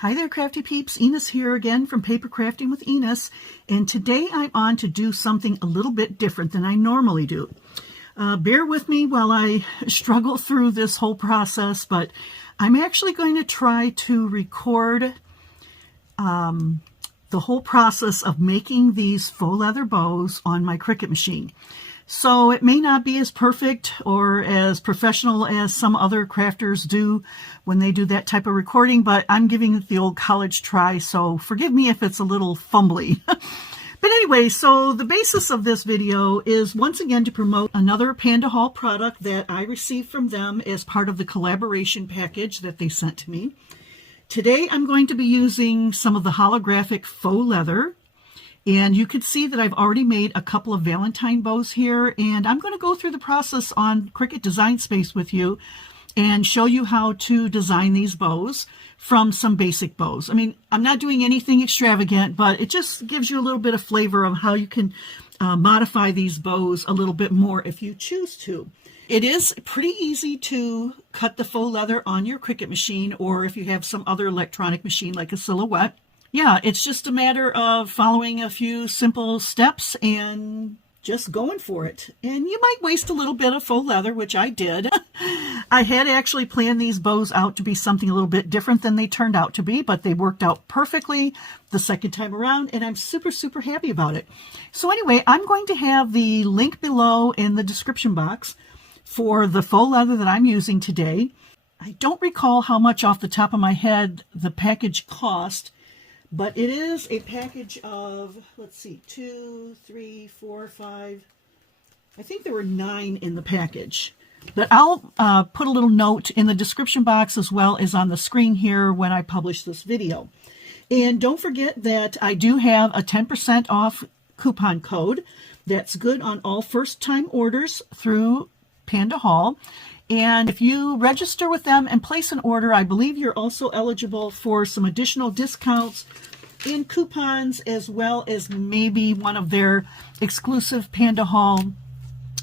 Hi there, Crafty Peeps. Enis here again from Paper Crafting with Enis, and today I'm on to do something a little bit different than I normally do. Bear with me while I struggle through this whole process, but I'm actually going to try to record the whole process of making these faux leather bows on my Cricut machine. So it may not be as perfect or as professional as some other crafters do when they do that type of recording, but I'm giving it the old college try, so forgive me if it's a little fumbly. But anyway, so the basis of this video is once again to promote another PandaHall product that I received from them as part of the collaboration package that they sent to me. Today I'm going to be using some of the holographic faux leather. And you can see that I've already made a couple of Valentine bows here, and I'm going to go through the process on Cricut Design Space with you and show you how to design these bows from some basic bows. I mean, I'm not doing anything extravagant, but it just gives you a little bit of flavor of how you can modify these bows a little bit more if you choose to. It is pretty easy to cut the faux leather on your Cricut machine, or if you have some other electronic machine like a Silhouette. Yeah, it's just a matter of following a few simple steps and just going for it. And you might waste a little bit of faux leather, which I did. I had actually planned these bows out to be something a little bit different than they turned out to be, but they worked out perfectly the second time around, and I'm super, super happy about it. So anyway, I'm going to have the link below in the description box for the faux leather that I'm using today. I don't recall how much off the top of my head the package cost, but it is a package of, let's see, 2, 3, 4, 5, I think there were 9 in the package. But I'll put a little note in the description box as well as on the screen here when I publish this video. And don't forget that I do have a 10% off coupon code that's good on all first-time orders through PandaHall. And if you register with them and place an order, I believe you're also eligible for some additional discounts and coupons, as well as maybe one of their exclusive PandaHall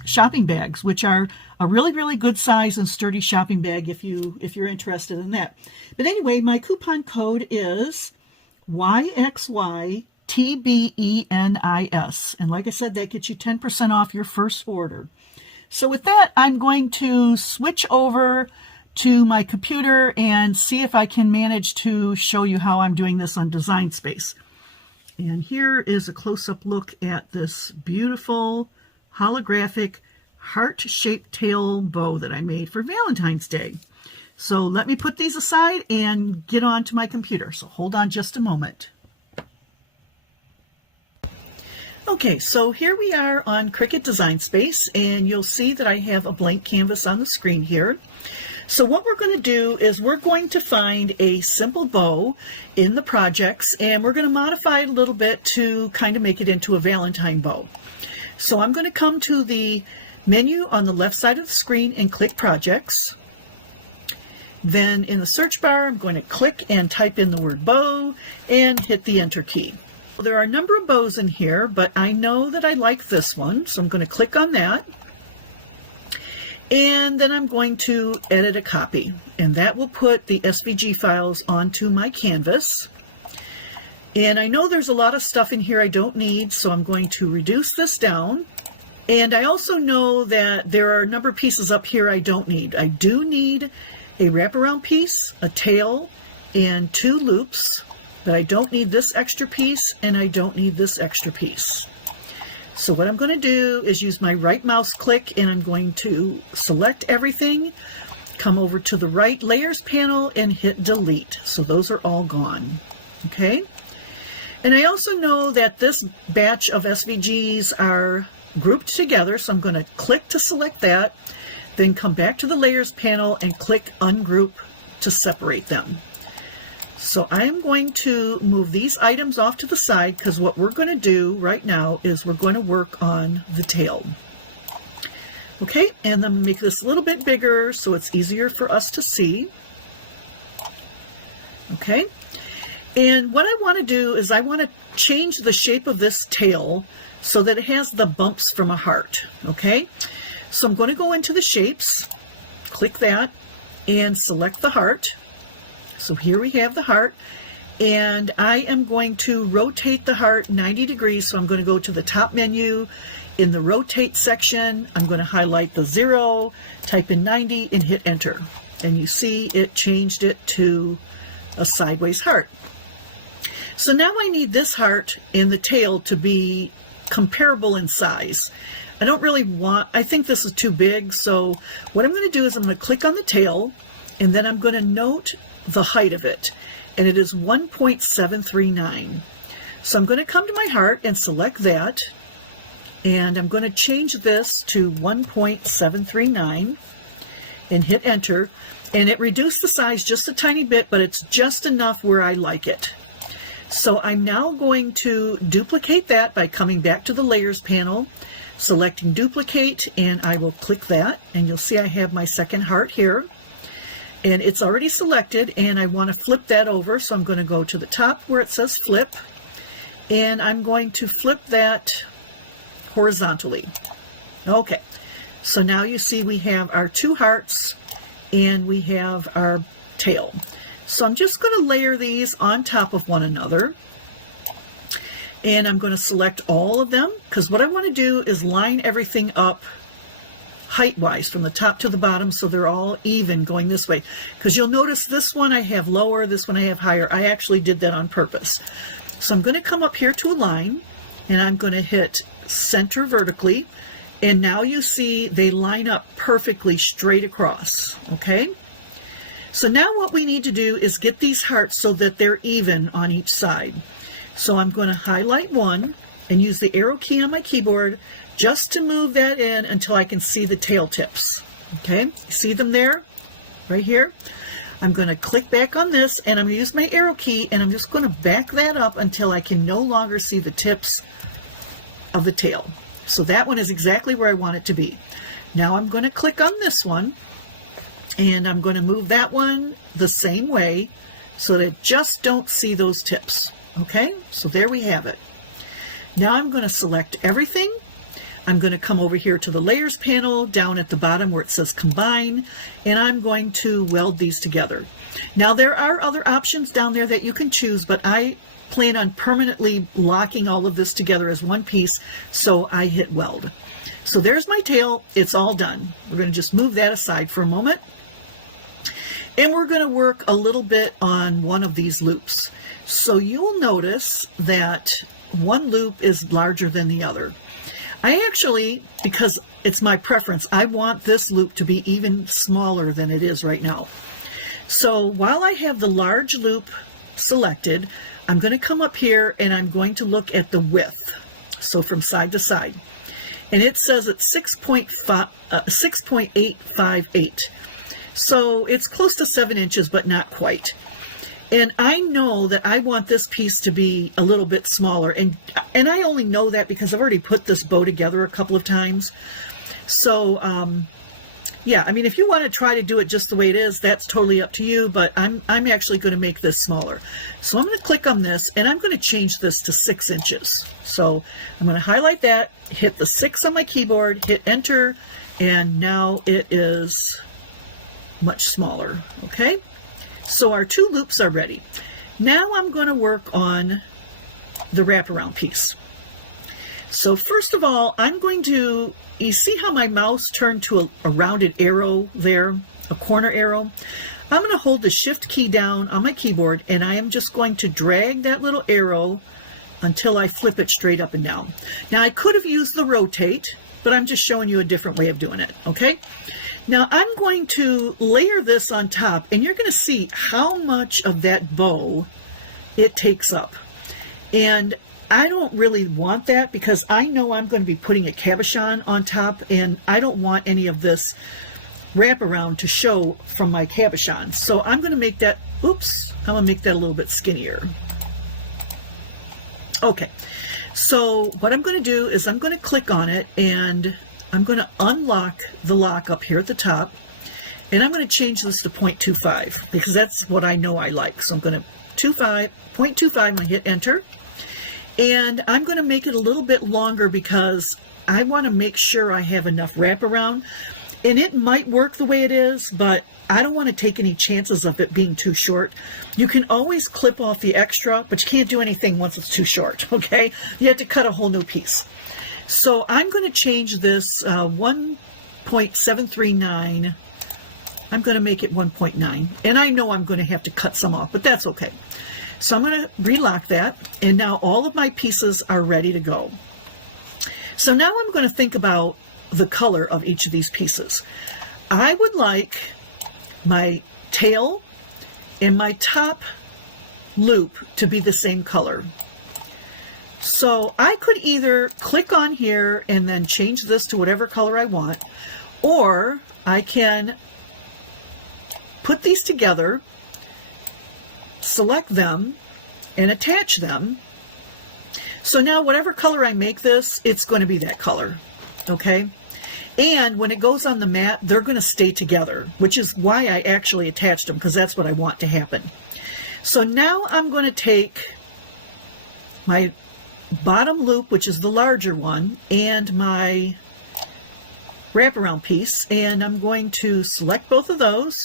shopping bags, which are a really, really good size and sturdy shopping bag if you're interested in that. But anyway, my coupon code is YXYTBENIS. And like I said, that gets you 10% off your first order. So with that, I'm going to switch over to my computer and see if I can manage to show you how I'm doing this on Design Space. And here is a close-up look at this beautiful holographic heart-shaped tail bow that I made for Valentine's Day. So let me put these aside and get on to my computer. So hold on just a moment. Okay, so here we are on Cricut Design Space, and you'll see that I have a blank canvas on the screen here. So what we're going to do is we're going to find a simple bow in the projects, and we're going to modify it a little bit to kind of make it into a Valentine bow. So I'm going to come to the menu on the left side of the screen and click Projects. Then in the search bar, I'm going to click and type in the word bow and hit the Enter key. There are a number of bows in here, but I know that I like this one, so I'm going to click on that. And then I'm going to edit a copy, and that will put the SVG files onto my canvas. And I know there's a lot of stuff in here I don't need, so I'm going to reduce this down. And I also know that there are a number of pieces up here I don't need. I do need a wraparound piece, a tail, and 2 loops. But I don't need this extra piece, and I don't need this extra piece. So what I'm going to do is use my right mouse click, and I'm going to select everything, come over to the right layers panel, and hit delete. So those are all gone. Okay? And I also know that this batch of SVGs are grouped together, so I'm going to click to select that, then come back to the layers panel and click ungroup to separate them. So I'm going to move these items off to the side, because what we're going to do right now is we're going to work on the tail. Okay, and then make this a little bit bigger so it's easier for us to see. Okay, and what I want to do is I want to change the shape of this tail so that it has the bumps from a heart. Okay, so I'm going to go into the shapes, click that, and select the heart. So here we have the heart, And I am going to rotate the heart 90 degrees. So I'm going to go to the top menu. In the rotate section, I'm going to highlight the 0, type in 90 and hit enter. And you see it changed it to a sideways heart. So now I need this heart and the tail to be comparable in size. I don't really want, I think this is too big. So what I'm going to do is I'm going to click on the tail and then I'm going to note the height of it. And it is 1.739. So I'm going to come to my heart and select that. And I'm going to change this to 1.739 and hit enter. And it reduced the size just a tiny bit, but it's just enough where I like it. So I'm now going to duplicate that by coming back to the layers panel, selecting duplicate, and I will click that. And you'll see I have my second heart here. And it's already selected, and I want to flip that over. So I'm going to go to the top where it says flip, and I'm going to flip that horizontally. Okay, so now you see we have our two hearts and we have our tail. So I'm just going to layer these on top of one another, and I'm going to select all of them because what I want to do is line everything up height-wise from the top to the bottom so they're all even going this way. Because you'll notice this one I have lower, this one I have higher. I actually did that on purpose. So I'm going to come up here to align, and I'm going to hit center vertically, and now you see they line up perfectly straight across. Okay, so now what we need to do is get these hearts so that they're even on each side. So I'm going to highlight one and use the arrow key on my keyboard just to move that in until I can see the tail tips. Okay, see them there right here? I'm going to click back on this and I'm going to use my arrow key and I'm just going to back that up until I can no longer see the tips of the tail. So that one is exactly where I want it to be. Now I'm going to click on this one and I'm going to move that one the same way so that I just don't see those tips. Okay, so there we have it. Now I'm going to select everything. I'm going to come over here to the layers panel down at the bottom where it says combine, and I'm going to weld these together. Now there are other options down there that you can choose, but I plan on permanently locking all of this together as one piece, so I hit weld. So there's my tail. It's all done. We're going to just move that aside for a moment. And we're going to work a little bit on one of these loops. So you'll notice that one loop is larger than the other. I actually, because it's my preference, I want this loop to be even smaller than it is right now. So while I have the large loop selected, I'm going to come up here and I'm going to look at the width. So from side to side. And it says it's 6.858. So it's close to 7 inches, but not quite. And I know that I want this piece to be a little bit smaller. And I only know that because I've already put this bow together a couple of times. So, yeah, I mean, if you want to try to do it just the way it is, that's totally up to you. But I'm actually going to make this smaller. So I'm going to click on this, and I'm going to change this to 6 inches. So I'm going to highlight that, hit the 6 on my keyboard, hit enter, and now it is much smaller. Okay? So our two loops are ready. Now I'm going to work on the wraparound piece. So first of all, I'm going to, you see how my mouse turned to a rounded arrow there, a corner arrow? I'm going to hold the shift key down on my keyboard and I am just going to drag that little arrow until I flip it straight up and down. Now I could have used the rotate, but I'm just showing you a different way of doing it, okay? Now I'm going to layer this on top and you're going to see how much of that bow it takes up. And I don't really want that because I know I'm going to be putting a cabochon on top and I don't want any of this wraparound to show from my cabochon. So I'm going to make that, oops, I'm going to make that a little bit skinnier. Okay, so what I'm going to do is I'm going to click on it and I'm going to unlock the lock up here at the top, and I'm going to change this to 0.25 because that's what I know I like. So I'm going to 0.25, I'm going to hit enter, and I'm going to make it a little bit longer because I want to make sure I have enough wraparound. And it might work the way it is, but I don't want to take any chances of it being too short. You can always clip off the extra, but you can't do anything once it's too short, okay? You have to cut a whole new piece. So I'm going to change this 1.739. I'm going to make it 1.9. And I know I'm going to have to cut some off, but that's okay. So I'm going to relock that. And now all of my pieces are ready to go. So now I'm going to think about the color of each of these pieces. I would like my tail and my top loop to be the same color. So I could either click on here and then change this to whatever color I want, or I can put these together, select them, and attach them. So now whatever color I make this, it's going to be that color, okay? And when it goes on the mat, they're going to stay together, which is why I actually attached them, because that's what I want to happen. So now I'm going to take my bottom loop, which is the larger one, and my wraparound piece, and I'm going to select both of those,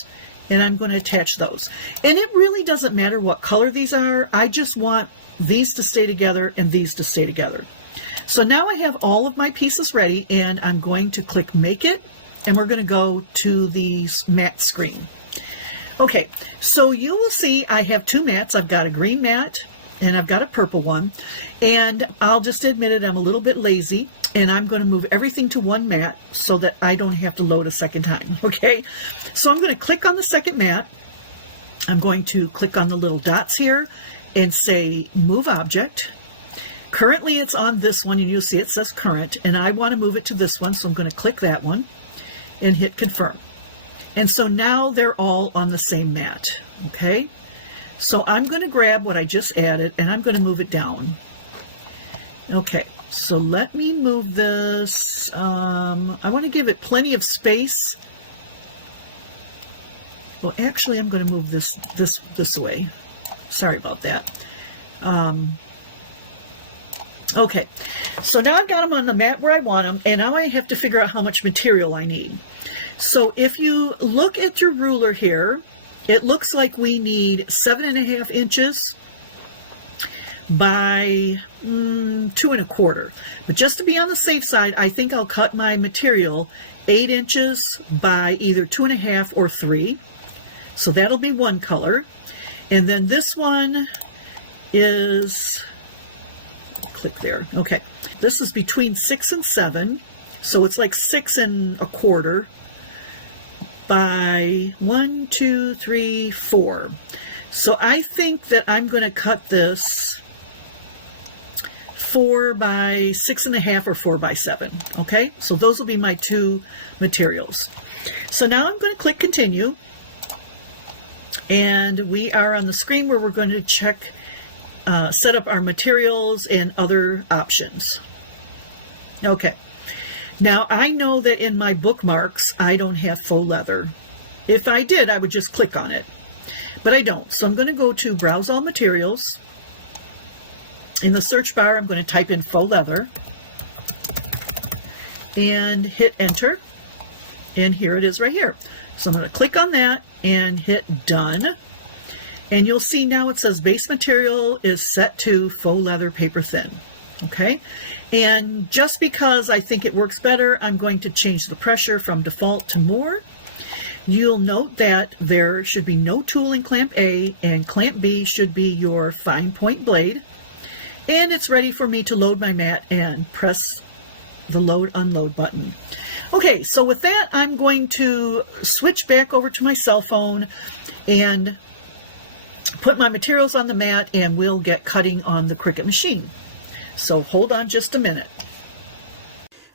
and I'm going to attach those. And it really doesn't matter what color these are. I just want these to stay together and these to stay together. So now I have all of my pieces ready, and I'm going to click Make It, and we're going to go to the mat screen. Okay, so you will see I have two mats. I've got a green mat and I've got a purple one, and I'll just admit it, I'm a little bit lazy, and I'm going to move everything to one mat so that I don't have to load a second time, okay? So I'm going to click on the second mat. I'm going to click on the little dots here and say Move Object. Currently it's on this one, and you'll see it says current, and I want to move it to this one, so I'm going to click that one and hit confirm. And so now they're all on the same mat, okay? So I'm going to grab what I just added, and I'm going to move it down. Okay, so let me move this. I want to give it plenty of space. Well, actually, I'm going to move this way. Sorry about that. Okay, so now I've got them on the mat where I want them, and now I have to figure out how much material I need. So if you look at your ruler here, it looks like we need 7.5 inches by 2.25. But just to be on the safe side, I think I'll cut my material 8 inches by either 2.5 or 3. So that'll be one color. And then this one is, click there. Okay, this is between 6 and 7. So it's like 6.25 by 1, 2, 3, 4. So I think that I'm going to cut this 4 by 6.5 or 4 by 7. Okay, so those will be my two materials. So now I'm going to click continue, and we are on the screen where we're going to check, set up our materials and other options. Okay. Now, I know that in my bookmarks, I don't have faux leather. If I did, I would just click on it, but I don't. So I'm going to go to Browse All Materials. In the search bar, I'm going to type in faux leather and hit enter. And here it is right here. So I'm going to click on that and hit done. And you'll see now it says base material is set to faux leather paper thin. Okay, and just because I think it works better, I'm going to change the pressure from default to more. You'll note that there should be no tool in clamp A, and clamp B should be your fine point blade. And it's ready for me to load my mat and press the load unload button. Okay, so with that, I'm going to switch back over to my cell phone and put my materials on the mat, and we'll get cutting on the Cricut machine. So hold on just a minute.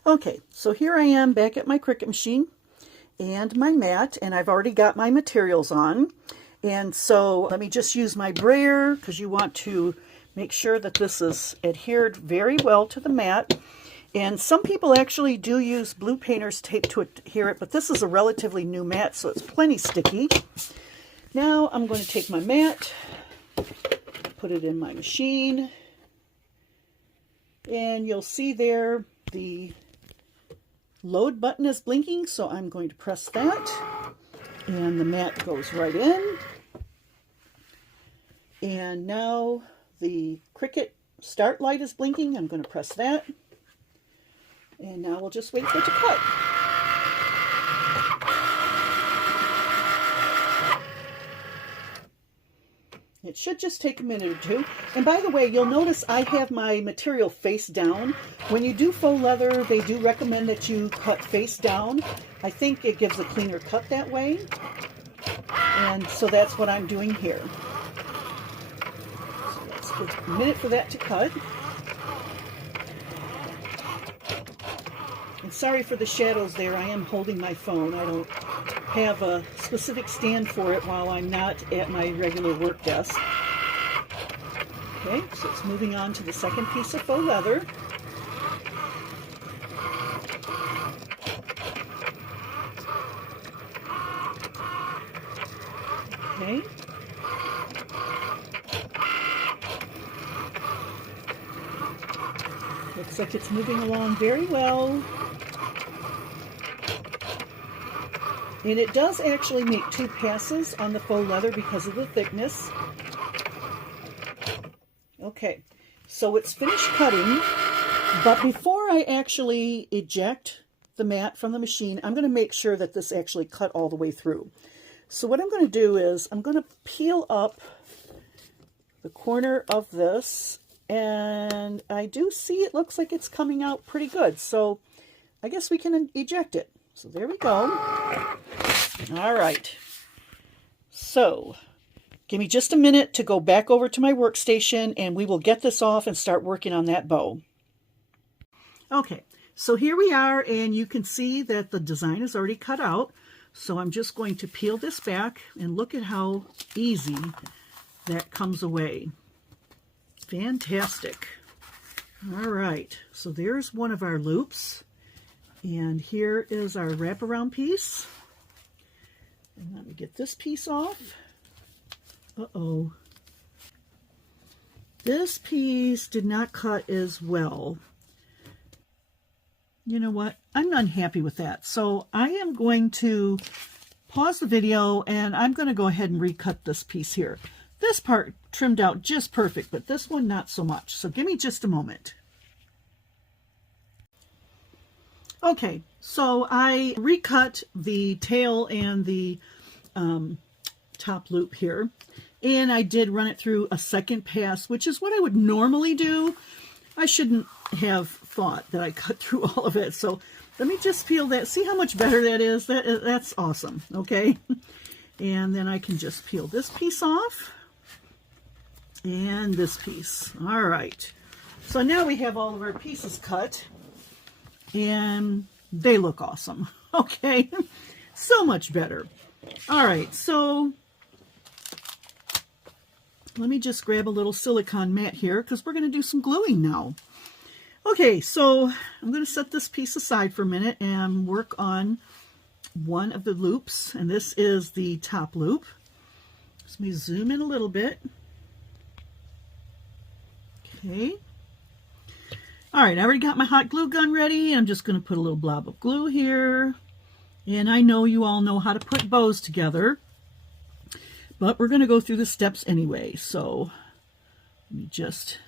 Okay, so here I am back at my Cricut machine and my mat, and I've already got my materials on. And so let me just use my brayer, because you want to make sure that this is adhered very well to the mat. And some people actually do use blue painter's tape to adhere it, but this is a relatively new mat, so it's plenty sticky. Now I'm going to take my mat, put it in my machine, and you'll see there the load button is blinking, so I'm going to press that. And the mat goes right in. And now the Cricut start light is blinking. I'm going to press that. And now we'll just wait for it to cut. It should just take a minute or two. And by the way, you'll notice I have my material face down. When you do faux leather, they do recommend that you cut face down. I think it gives a cleaner cut that way. And so that's what I'm doing here. So let's give a minute for that to cut. And sorry for the shadows there. I am holding my phone. I don't have a specific stand for it while I'm not at my regular work desk. Okay, so it's moving on to the second piece of faux leather. Okay. Looks like it's moving along very well. And it does actually make 2 passes on the faux leather because of the thickness. Okay, so it's finished cutting, but before I actually eject the mat from the machine, I'm going to make sure that this actually cut all the way through. So what I'm going to do is I'm going to peel up the corner of this, and I do see it looks like it's coming out pretty good. So I guess we can eject it. So there we go. All right. So give me just a minute to go back over to my workstation and we will get this off and start working on that bow. Okay, so here we are, and you can see that the design is already cut out. So I'm just going to peel this back and look at how easy that comes away. Fantastic. All right, so there's one of our loops. And here is our wraparound piece. And let me get this piece off. Uh-oh. This piece did not cut as well. You know what? I'm unhappy with that. So I am going to pause the video and I'm going to go ahead and recut this piece here. This part trimmed out just perfect, but this one not so much. So give me just a moment. Okay, so I recut the tail and the top loop here, and I did run it through a second pass, which is what I would normally do. I shouldn't have thought that I cut through all of it, so let me just peel that. See how much better that is? That's awesome, okay? And then I can just peel this piece off, and this piece. All right, so now we have all of our pieces cut. And they look awesome. Okay, so much better. All right, so let me just grab a little silicone mat here because we're going to do some gluing now. Okay, so I'm going to set this piece aside for a minute and work on one of the loops, and this is the top loop. So let me zoom in a little bit. Okay. All right, I already got my hot glue gun ready. I'm just going to put a little blob of glue here. And I know you all know how to put bows together, but we're going to go through the steps anyway. So let me just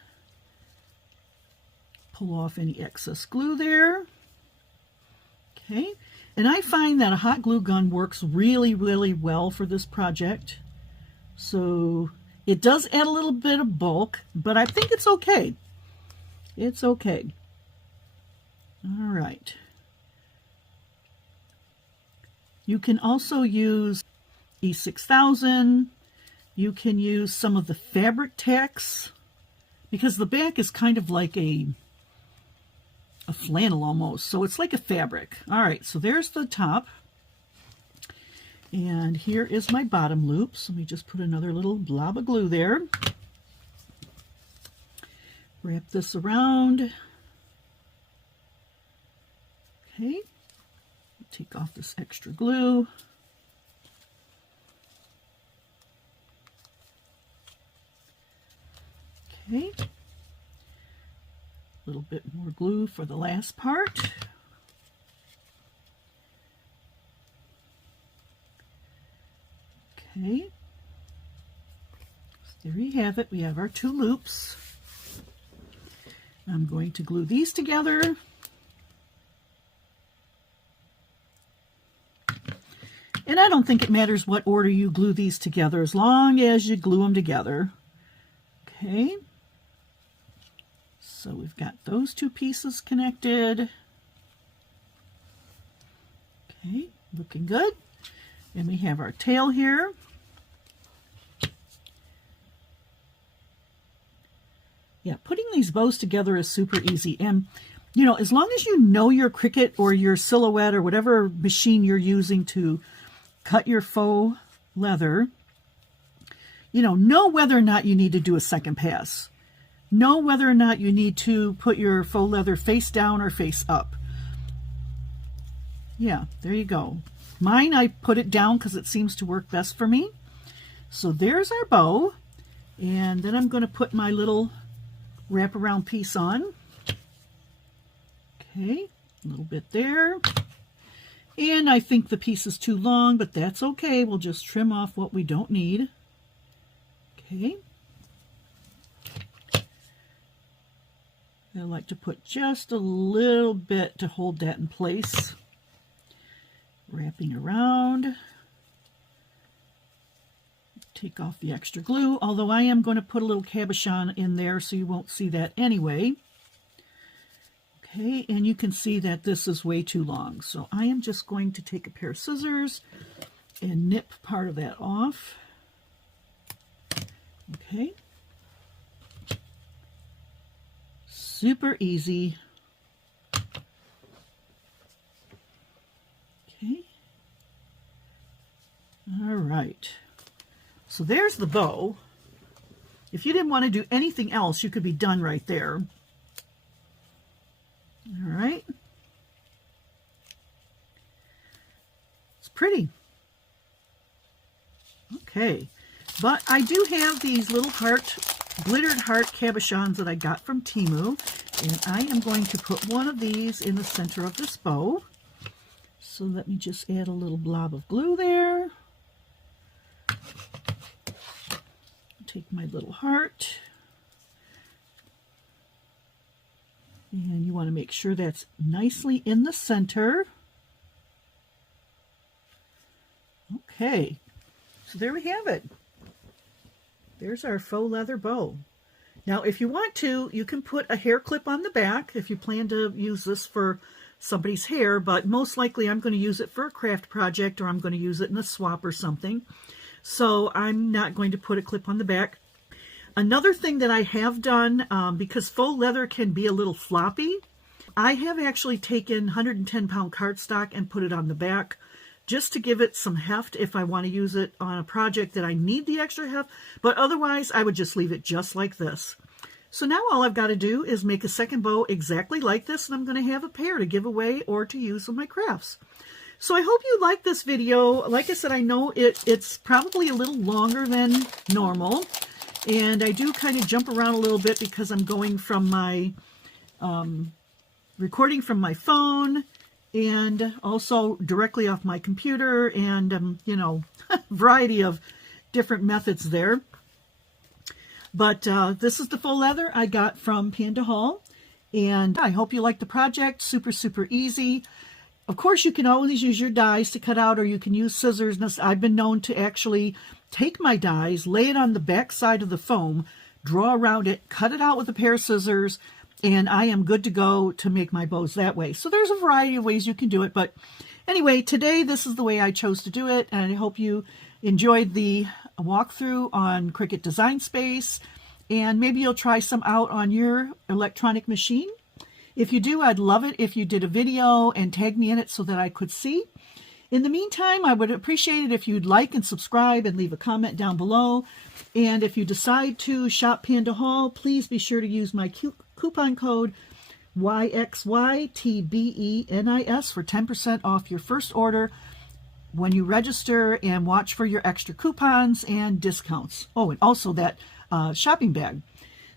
pull off any excess glue there. Okay, and I find that a hot glue gun works really, really well for this project. So it does add a little bit of bulk, but I think it's okay. It's okay. All right. You can also use E6000. You can use some of the fabric tacks because the back is kind of like a flannel almost. So it's like a fabric. All right, so there's the top. And here is my bottom loop. So let me just put another little blob of glue there. Wrap this around. Okay, take off this extra glue. Okay, a little bit more glue for the last part. Okay. So there you have it. We have our 2 loops. I'm going to glue these together. And I don't think it matters what order you glue these together, as long as you glue them together. Okay. So we've got those 2 pieces connected. Okay, looking good. And we have our tail here. Yeah, putting these bows together is super easy. And, you know, as long as you know your Cricut or your Silhouette or whatever machine you're using to cut your faux leather, you know whether or not you need to do a second pass. Know whether or not you need to put your faux leather face down or face up. Yeah, there you go. Mine, I put it down because it seems to work best for me. So there's our bow. And then I'm going to put my little wraparound piece on. Okay, a little bit there. And I think the piece is too long, but that's okay. We'll just trim off what we don't need. Okay. I like to put just a little bit to hold that in place. Wrapping around. Take off the extra glue, although I am going to put a little cabochon in there so you won't see that anyway. Okay, and you can see that this is way too long. So I am just going to take a pair of scissors and nip part of that off. Okay. Super easy. Okay. All right. So there's the bow. If you didn't want to do anything else, you could be done right there. All right. It's pretty. Okay. But I do have these little glittered heart cabochons that I got from Temu. And I am going to put one of these in the center of this bow. So let me just add a little blob of glue there. Take my little heart. And you want to make sure that's nicely in the center. Okay, so there we have it. There's our faux leather bow. Now, if you want to, you can put a hair clip on the back if you plan to use this for somebody's hair, but most likely I'm going to use it for a craft project, or I'm going to use it in a swap or something. So I'm not going to put a clip on the back. Another thing that I have done, because faux leather can be a little floppy, I have actually taken 110-pound cardstock and put it on the back just to give it some heft if I want to use it on a project that I need the extra heft, but otherwise I would just leave it just like this. So now all I've got to do is make a second bow exactly like this, and I'm going to have a pair to give away or to use in my crafts. So I hope you like this video. Like I said, I know it's probably a little longer than normal, and I do kind of jump around a little bit because I'm going from my recording from my phone and also directly off my computer, and you know, variety of different methods there. But this is the faux leather I got from PandaHall, and I hope you like the project. Super, super easy. Of course, you can always use your dies to cut out, or you can use scissors. I've been known to actually take my dies, lay it on the back side of the foam, draw around it, cut it out with a pair of scissors, and I am good to go to make my bows that way. So there's a variety of ways you can do it. But anyway, today this is the way I chose to do it, and I hope you enjoyed the walkthrough on Cricut Design Space, and maybe you'll try some out on your electronic machine. If you do, I'd love it if you did a video and tag me in it so that I could see. In the meantime, I would appreciate it if you'd like and subscribe and leave a comment down below. And if you decide to shop PandaHall, please be sure to use my coupon code YXYTBENIS for 10% off your first order when you register, and watch for your extra coupons and discounts. Oh, and also that shopping bag.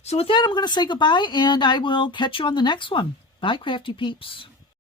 So with that, I'm going to say goodbye, and I will catch you on the next one. Bye, Crafty Peeps.